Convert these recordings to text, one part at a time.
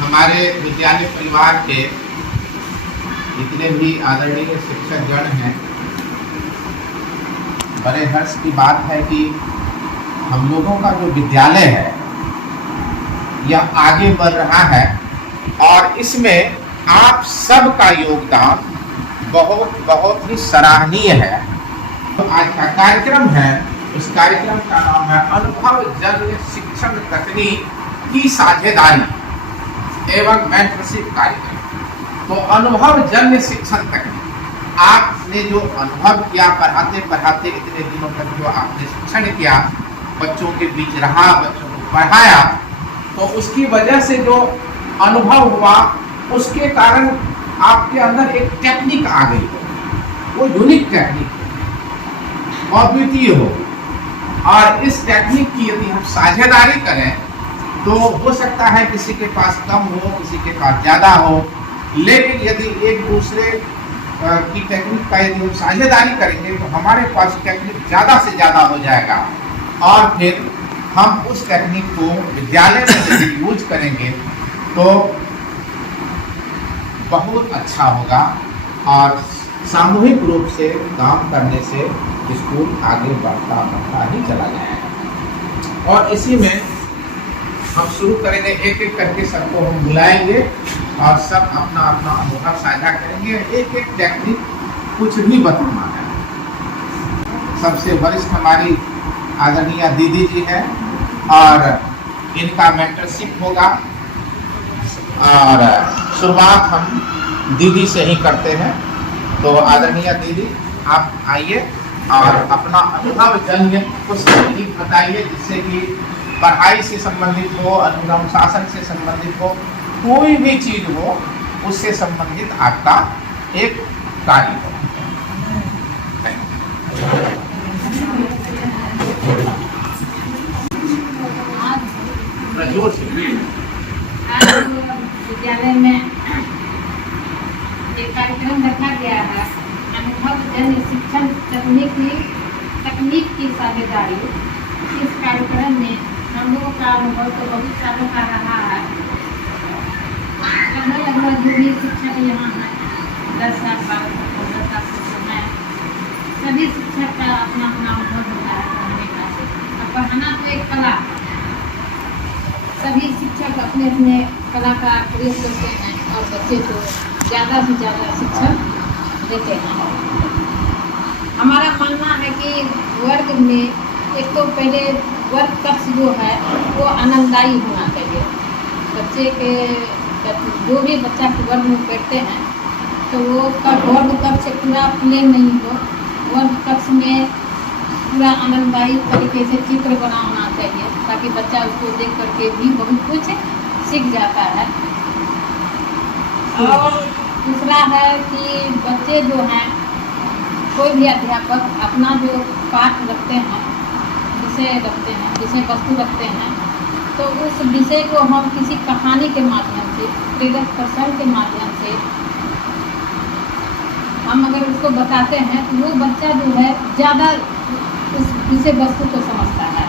हमारे विद्यालय परिवार के जितने भी आदरणीय शिक्षक गण हैं, बड़े हर्ष की बात है कि हम लोगों का जो विद्यालय है यह आगे बढ़ रहा है और इसमें आप सबका योगदान बहुत बहुत ही सराहनीय है। तो आज का कार्यक्रम है, उस कार्यक्रम का नाम है अनुभवजन्य शिक्षण तकनीक की साझेदारी एवं मेंटरशिप कार्यक्रम। तो अनुभवजन्य शिक्षण तकनीक, आपने जो अनुभव किया पढ़ाते पढ़ाते इतने दिनों तक जो आपने शिक्षण किया, बच्चों के बीच रहा, बच्चों को पढ़ाया, तो उसकी वजह से जो अनुभव हुआ उसके कारण आपके अंदर एक टेक्निक आ गई हो, वो यूनिक टेक्निक हो, अद्वितीय हो। और इस टेक्निक की यदि हम साझेदारी करें तो हो सकता है किसी के पास कम हो, किसी के पास ज़्यादा हो, लेकिन यदि एक दूसरे की टेक्निक का यदि हम साझेदारी करेंगे तो हमारे पास टेक्निक ज़्यादा से ज़्यादा हो जाएगा और फिर हम उस टेक्निक को विद्यालय में यदि यूज करेंगे तो बहुत अच्छा होगा और सामूहिक रूप से काम करने से स्कूल आगे बढ़ता बढ़ता ही चला जाएगा। और इसी में हम शुरू करेंगे, एक एक करके सबको हम बुलाएंगे और सब अपना अपना अनुभव साझा करेंगे। एक एक टेक्निक कुछ भी बताना है। सबसे वरिष्ठ हमारी आदरणीय दीदी जी है और इनका मेंटरशिप होगा और शुरुआत हम दीदी से ही करते हैं। तो आदरणीय दीदी आप आइए और अपना अनुभवजन्य कुछ तकनीक बताइए जिससे कि पढ़ाई से संबंधित हो, अनुशासन से संबंधित हो, कोई भी चीज हो उससे संबंधित आपका एक कार्य हो। विद्यालय में एक कार्यक्रम रखा गया है, अनुभवजन्य शिक्षण तकनीक की साझेदारी। इस कार्यक्रम में हम लोगों का अनुभव तो बहुत सालों का रहा है। लगभग जो भी शिक्षक यहाँ हैं 10 साल 12 साल 15 साल से समय, सभी शिक्षक का अपना अपना अनुभव होता है पढ़ाने का। और पढ़ाना तो एक कला, सभी शिक्षक अपने अपने कला का प्रयोग करते हैं और बच्चे को ज़्यादा से ज़्यादा शिक्षण देते हैं। हमारा मानना है कि वर्ग में एक तो पहले वर्ग कक्ष जो है वो आनंददायी होना चाहिए। बच्चे के जो भी बच्चा के वर्ग में बैठते हैं तो वो वर्ग कक्ष पूरा प्लेन नहीं हो, वर्ग कक्ष में पूरा आनंददायी तरीके से चित्र बना होना चाहिए ताकि बच्चा उसको देख करके भी बहुत कुछ सीख जाता है। और दूसरा है कि बच्चे जो हैं, कोई भी अध्यापक अपना जो पाठ रखते हैं, विषय वस्तु रखते हैं, तो उस विषय को हम किसी कहानी के माध्यम से, प्रेरक प्रसंग के माध्यम से हम अगर उसको बताते हैं तो वो बच्चा जो है ज़्यादा उस विषय वस्तु को समझता है।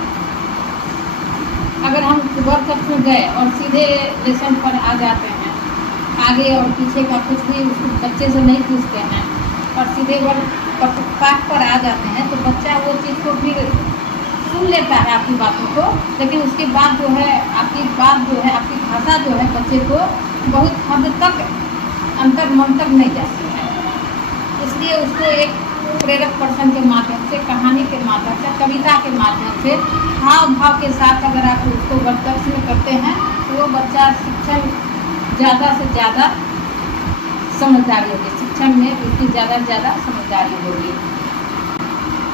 अगर हम वर्ग कक्ष में गए और सीधे लेसन पर आ जाते हैं, आगे और पीछे का कुछ भी उस बच्चे से नहीं पूछते हैं और सीधे वर्ग पाठ पर आ जाते हैं, तो बच्चा वो चीज़ को फिर सुन लेता है आपकी बातों को, लेकिन उसके बाद जो है आपकी बात जो है, आपकी भाषा जो है बच्चे को बहुत हद तक अंतर मन तक नहीं जाती है। इसलिए उसको एक प्रेरक प्रसंग के माध्यम से, कहानी के माध्यम से, कविता के माध्यम से, हाव भाव के साथ अगर आप उसको वर्कश में करते हैं तो वो बच्चा शिक्षण ज़्यादा से ज़्यादा समझदारी होगी, शिक्षण में उसकी ज़्यादा से ज़्यादा समझदारी होगी।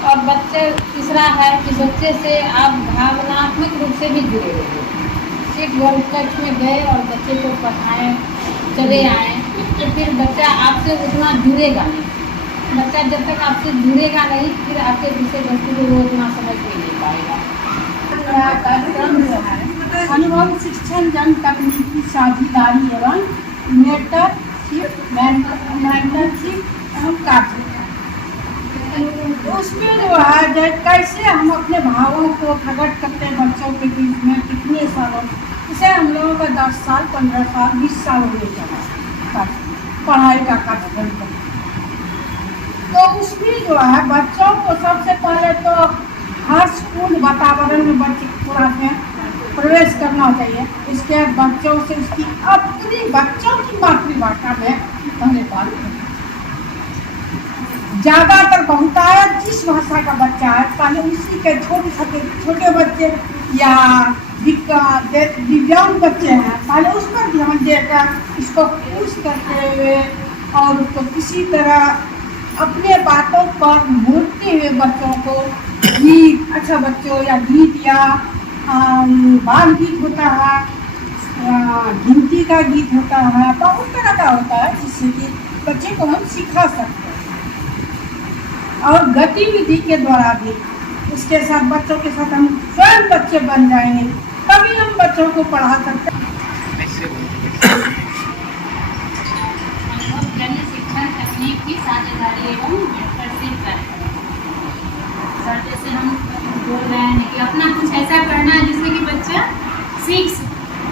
और बच्चे तीसरा है कि बच्चे से आप भावनात्मक रूप से भी जुड़े हुए। सिर्फ वर्ग कक्ष में गए और बच्चे को पढ़ाएं, चले आएँ, तो फिर बच्चा आपसे उतना जुड़ेगा नहीं। बच्चा जब तक आपसे जुड़ेगा नहीं, फिर आपके विषय वस्तु को वो उतना समझ नहीं पाएगा। कार्यक्रम जो है अनुभव शिक्षण जन तकनीकी साझेदारी एवं मेंटरशिप एवं कार्य, उसमें जो है कैसे हम अपने भावों को प्रकट करते हैं बच्चों के बीच में, कितने सालों इसे हम लोगों का 10 साल 15 साल 20 साल हो गए चला पढ़ाई का कार्यक्रम कर। तो उसमें जो है बच्चों को सबसे पहले तो हर स्कूल वातावरण में बच्चे पूरा प्रवेश करना चाहिए। इसके बच्चों से उसकी अपनी बच्चों की मातृभाषा में पहले बात करें। ज़्यादातर बहुतायत जिस भाषा का बच्चा है पहले उसी के छोटे बच्चे या दिव्यांग बच्चे हैं पहले उस पर ध्यान देकर इसको खुश करते हुए और उसको किसी तरह अपने बातों पर मोड़ते हुए बच्चों को गीत, अच्छा बच्चों या गीत या बाल गीत होता है, गिनती का गीत होता है, बहुत तरह का होता है जिससे कि बच्चे को हम सिखा सकते हैं। और गतिविधि के द्वारा भी इसके साथ बच्चों के साथ हम स्वयं बच्चे बन जाएंगे, तभी हम बच्चों को पढ़ा सकते हैं। जन शिक्षण तकनीक की साझेदारी एवं मेंटरशिप कार्यक्रम। सर जैसे हम बोल रहे हैं कि अपना कुछ ऐसा करना है जिससे कि बच्चा सीख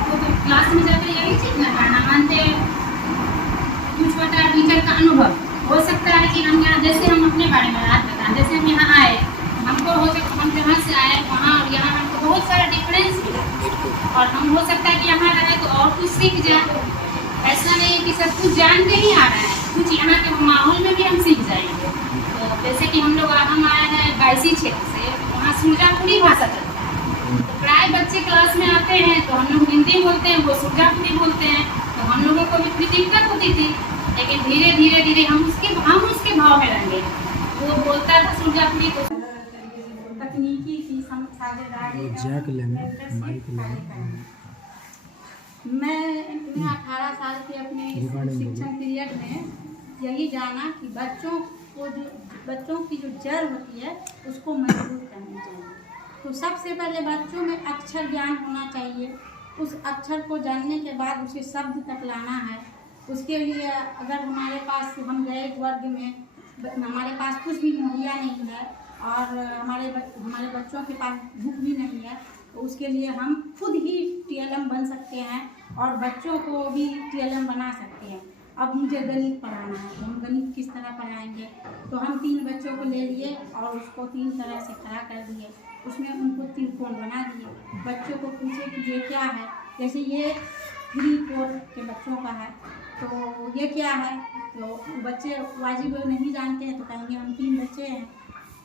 तो क्लास में जाकर यही चीज ना करना मानते कुछ बता टीचर का अनुभव हो सकता है कि हम यहाँ जैसे हम अपने बारे में बात बताएं, जैसे हम यहाँ आए हमको हो सकता हम जहाँ से आए वहाँ और यहाँ हमको बहुत सारा डिफरेंस मिला और हम हो सकता है कि यहाँ रहे तो और कुछ सीख जाए। ऐसा नहीं कि सब कुछ जान के ही आ रहा है, कुछ यहाँ के माहौल में भी हम सीख जाएंगे। तो जैसे कि हम आए हैं बायसी क्षेत्र से, वहाँ सुरजापुरी भाषा चलता है तो प्राय बच्चे क्लास में आते हैं तो हम लोग हिंदी बोलते हैं, वो सुरजापुरी बोलते हैं, तो हम लोगों को भी दिक्कत होती थी। लेकिन धीरे धीरे हम उसके भाव में रहेंगे। वो बोलता था सुरजापुरी को तकनीकी की साझेदारी मैं 18 साल के अपने शिक्षण पीरियड में यही जाना कि बच्चों की जो जड़ होती है उसको मजबूत करनी चाहिए। तो सबसे पहले बच्चों में अक्षर ज्ञान होना चाहिए। उस अक्षर को जानने के बाद उसे शब्द तक लाना है। उसके लिए अगर हमारे पास हम गए वर्ग में हमारे पास कुछ भी मुहैया नहीं है और हमारे बच्चों के पास बुक भी नहीं है तो उसके लिए हम खुद ही TLM बन सकते हैं और बच्चों को भी TLM बना सकते हैं। अब मुझे गणित पढ़ाना है तो हम गणित किस तरह पढ़ाएंगे, तो हम 3 बच्चों को ले लिए और उसको 3 तरह से खड़ा कर दिए, उसमें उनको त्रिकोण बना दिए। बच्चों को पूछे कि ये क्या है, जैसे ये 3-4 के बच्चों का है तो ये क्या है, तो बच्चे वाजिब नहीं जानते हैं तो कहेंगे हम 3 बच्चे हैं,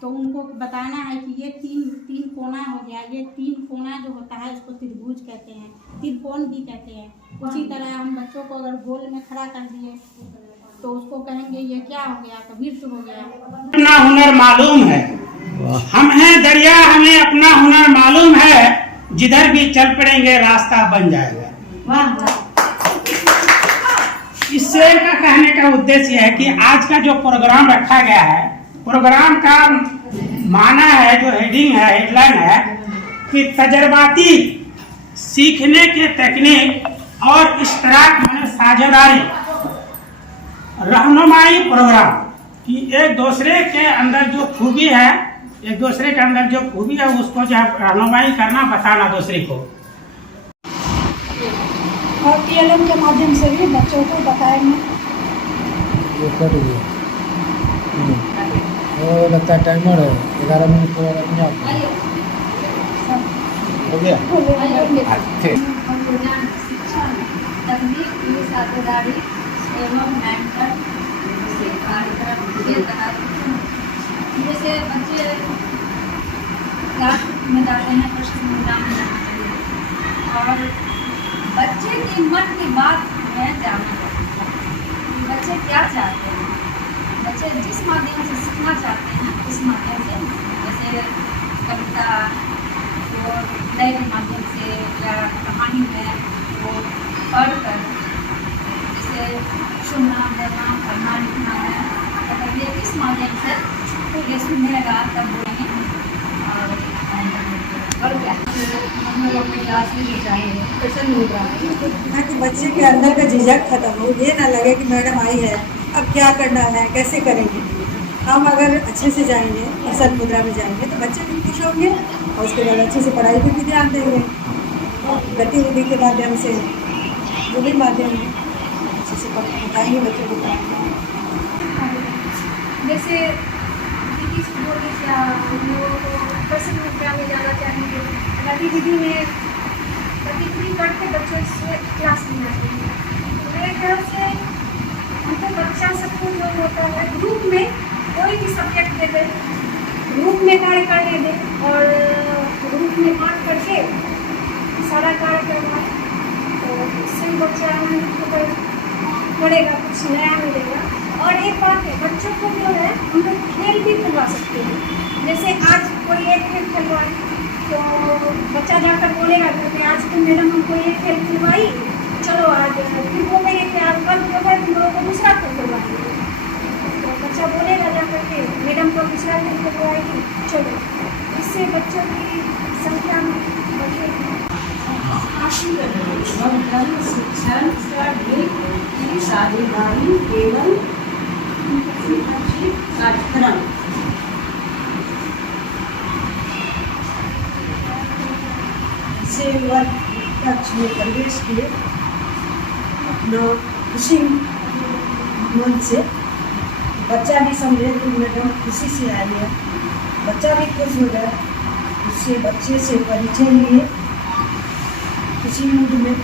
तो उनको बताना है कि ये तीन कोना हो गया। ये 3 कोना जो होता है उसको त्रिभुज कहते हैं, त्रिकोण भी कहते हैं। उसी तरह हम बच्चों को अगर गोल में खड़ा कर दिए तो उसको कहेंगे ये क्या हो गया, तो वृत्त हो गया। अपना हुनर मालूम है, हम हैं दरिया हमें अपना हुनर मालूम है, जिधर भी चल पड़ेंगे रास्ता बन जाएगा। वाह। इस शेर का कहने का उद्देश्य है कि आज का जो प्रोग्राम रखा गया है, प्रोग्राम का माना है जो हेडिंग है, हेडलाइन है कि तजर्बाती सीखने के तकनीक और इश्तराक में साझेदारी रहनुमाई प्रोग्राम कि एक दूसरे के अंदर जो खूबी है, एक दूसरे के अंदर जो खूबी है उसको जो रहनुमाई करना, बताना दूसरे को। और TLM के माध्यम से भी बच्चों को बताएंगे। लगता है टाइमर है 11 मिनट पूरा रखने आप हो गया। शिक्षण तकनीक की साझेदारी एवं मेंटरशिप कार्यक्रम के तहत जैसे बच्चे क्लास में जाते हैं प्रश्न में जाना चाहिए और बच्चे के मन की बात में जानना चाहिए। बच्चे क्या चाहते हैं, बच्चे जिस माध्यम से सीखना चाहते हैं उस माध्यम से, जैसे कविता और नए के माध्यम से या कहानी में वो पढ़कर जैसे सुनना बोलना पढ़ना लिखना है, अगर ये इस माध्यम से तो ये सुनेगा तब बोलेंगे और क्या हम लोग अपनी क्लास में चाहिए क्वेश्चन मिल रहा है ताकि बच्चे के अंदर का झिझक खत्म हो, ये ना लगे कि मैडम आई है अब क्या करना है कैसे करेंगे। हम अगर अच्छे से जाएंगे असल मुद्रा में जाएंगे तो बच्चे भी खुश होंगे और उसके बाद अच्छे से पढ़ाई पर भी ध्यान देंगे। गतिविधि के माध्यम से, जो भी माध्यम है अच्छे से बताएंगे, बच्चों को बताएंगे। जैसे दीदी से बोले क्या हम लोगों को प्रश्न मुद्रा में जाना चाहिए, गतिविधि में गतिविधि करके बच्चों से क्लास में आते हैं। मेरे ख्याल से हमको बच्चा सबको जो होता है ग्रुप में कोई भी सब्जेक्ट दे दे, ग्रुप में कार्य करने दे और ग्रुप में बांट करके सारा कार्य करवाए, तो इससे बच्चा को पढ़ेगा, कुछ नया मिलेगा। और एक बात है, बच्चों को जो है हम लोग खेल भी खिलवा सकते हैं। जैसे आज कोई एक खेल खिलवाए तो बच्चा जाकर बोलेगा कि आज तो मैडम हमको ये खेल खिलवाई, चलो आज फिर बोलेंगे कि आज कल जो है तुम लोगों को दूसरा खेल खिलवाएंगे, तो बच्चा बोलेगा जाकर के मैडम को दूसरा खेल खिलवाएगी, चलो। इससे बच्चों की संख्या में बढ़ेगी। शिक्षण की साझेदारी केवल कार्यक्रम से कक्ष में प्रवेश किए अपना खुशी मन से, बच्चा भी समझे कि मैडम खुशी से आई है, बच्चा भी खुश हो जाए, उससे बच्चे से परिचय लिए खुशी मूड में।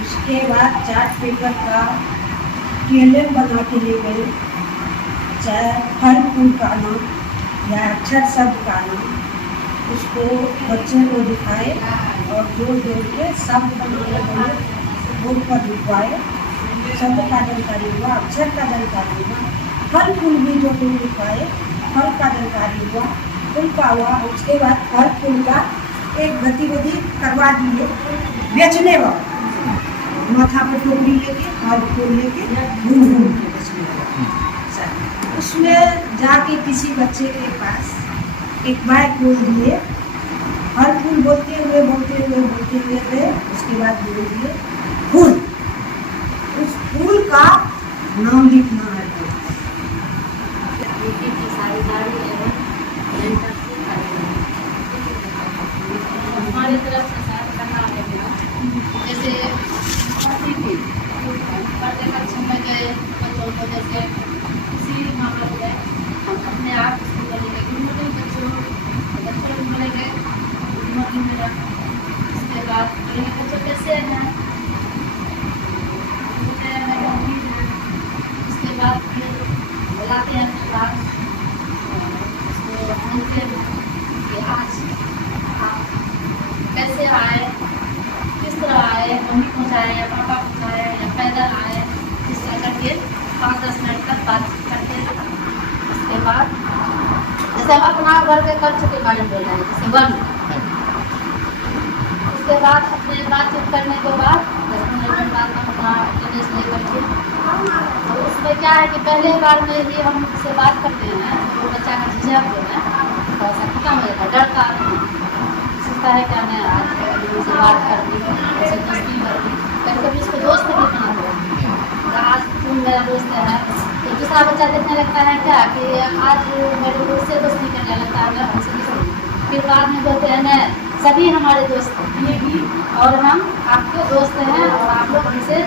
उसके बाद चार्ट पेपर का TLM बना के ले गए, चाहे फल फूल का नाम या अक्षर शब्द का नाम, उसको बच्चे को दिखाए और जोड़ जोड़ के शब्द बनाने वाले बोर्ड पर लिखवाए। शब्द का जानकारी हुआ, अक्षर का जानकारी हुआ, फल फूल भी जो भी लिखवाए, फल का जानकारी हुआ, फूल का हुआ। उसके बाद फल फूल का एक गतिविधि करवा दिए, बेचने वाला माथा पर टोकरी लेके फल फूल लेके घूम घूम के बेचने वाला। उसमें जाके किसी बच्चे के पास एक बैग खोल दिए, फल फूल बोलते हुए गए, उसके बाद बोल दिए फूल, उस फूल का नाम लिखना है। हमारी तरफ से साथ करना है, जैसे पढ़ते कक्षा में गए बच्चों को, जैसे किसी मामला में गए हम अपने आप उसको बोलेंगे गुड मॉर्निंग बच्चों को बोलेंगे गुड मॉर्निंग मैडम। उसके बाद बोलेंगे बच्चों कैसे हैं, मैडम ठीक है। उसके बाद फिर बुलाते हैं क्लास, उसको बोलते हैं कि आज आप कैसे आए, किस तरह आए, मम्मी पहुँचाए या पापा पहुँचाए या पैदल आए, इस तरह करके 5-10 मिनट तक बातचीत करते हैं। उसके बाद जैसे हम अपना घर के कक्ष के बारे में बोल रहे हैं, जैसे 1, उसके बाद अपने बातचीत करने के बाद 10-15 मिनट बाद हम अपना अटेंडेंस लेकर के, और उसमें क्या है कि पहले बार में ही हम उससे बात करते हैं तो बच्चा का झिझक जो है थोड़ा सा खत्म हो जाता है, डरता है क्या मैं आज से बात कर दी, उसे दोस्ती कर दी, कभी उसको दोस्त भी बना दो, आज तुम मेरा दोस्त है, तो दूसरा बच्चा देखने लगता है क्या कि आज मेरे दोस्त से दोस्ती करने लगता है, मैं हमसे दोस्ती। फिर बाद में बोलते हैं नहीं, सभी हमारे दोस्त ये भी और हम आपके दोस्त हैं, और आप लोग हमसे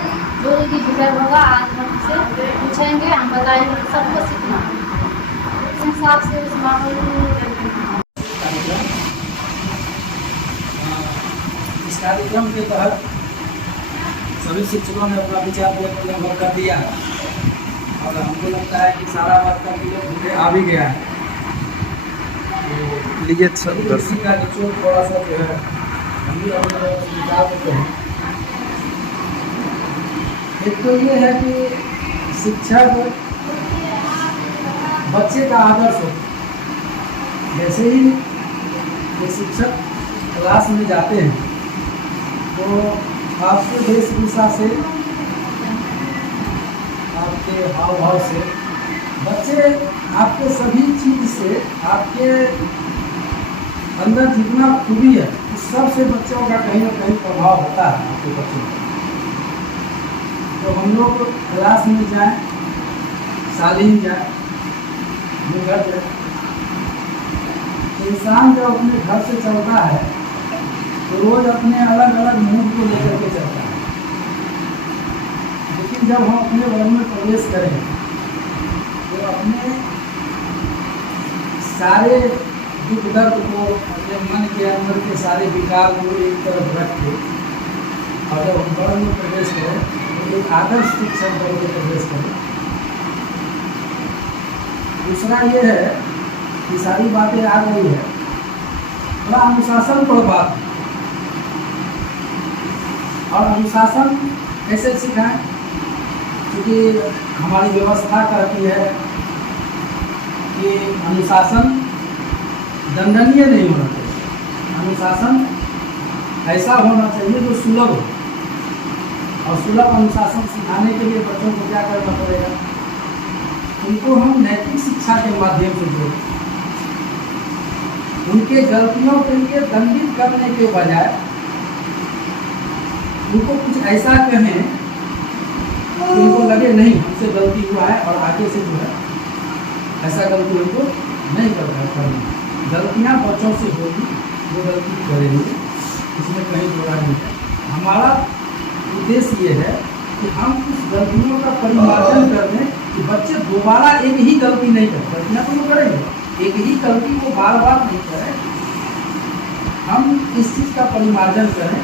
जो भी झिझक होगा आज हम हमसे पूछेंगे, हम बताएंगे, सबको सीखना इस हिसाब से उस माहौल। इस कार्यक्रम के तहत सभी शिक्षकों ने अपना विचार लगभग कर दिया है, और हमको लगता है कि सारा बात का मुझे आ भी गया है। लीजिए सर, इसी का निचोड़ थोड़ा सा जो है हम भी अपने विचार देते हैं। एक तो ये है कि शिक्षक बच्चे का आदर्श हो। जैसे ही ये शिक्षक क्लास में जाते हैं तो आपके वेशभूषा से, आपके हाव भाव से बच्चे आपके सभी चीज से, आपके अंदर जितना खूबी है उस सब से बच्चों का कहीं ना कहीं प्रभाव होता है आपके बच्चों को। तो हम लोग क्लास में जाए, सालीन जाए, घर जाए, इंसान जब अपने घर से चलता है तो रोज अपने अलग अलग मूड को लेकर के चलता है, लेकिन जब हम अपने वर्ग में प्रवेश करें तो अपने सारे दुख दर्द को, अपने मन के अंदर के सारे विकार को एक तरफ रख के, और जब हम वर्ग में प्रवेश करें तो एक आदर्श शिक्षक वर्ग में प्रवेश करें। दूसरा ये है कि सारी बातें आ गई है, थोड़ा अनुशासन पर बात, और अनुशासन कैसे सिखाएं, क्योंकि हमारी व्यवस्था कहती है कि अनुशासन दंडनीय नहीं होना चाहिए, अनुशासन ऐसा होना चाहिए जो सुलभ हो, और सुलभ अनुशासन सिखाने के लिए बच्चों को क्या करना पड़ेगा, उनको हम नैतिक शिक्षा के माध्यम से जोड़ें, उनके गलतियों के लिए दंडित करने के बजाय उनको कुछ ऐसा कहें कि उनको लगे नहीं हमसे गलती हुआ है और आगे से जो है ऐसा गलती उनको नहीं करनी। गलतियाँ बच्चों से होगी, वो गलती करेंगे, इसमें कहीं जोड़ा नहीं है। हमारा उद्देश्य ये है कि हम उस गलतियों का परिमार्जन कर दें कि बच्चे दोबारा एक ही गलती नहीं करें। गलतियाँ तो वो करेंगे, एक ही गलती को बार बार नहीं करें। हम इस चीज़ का परिमार्जन करें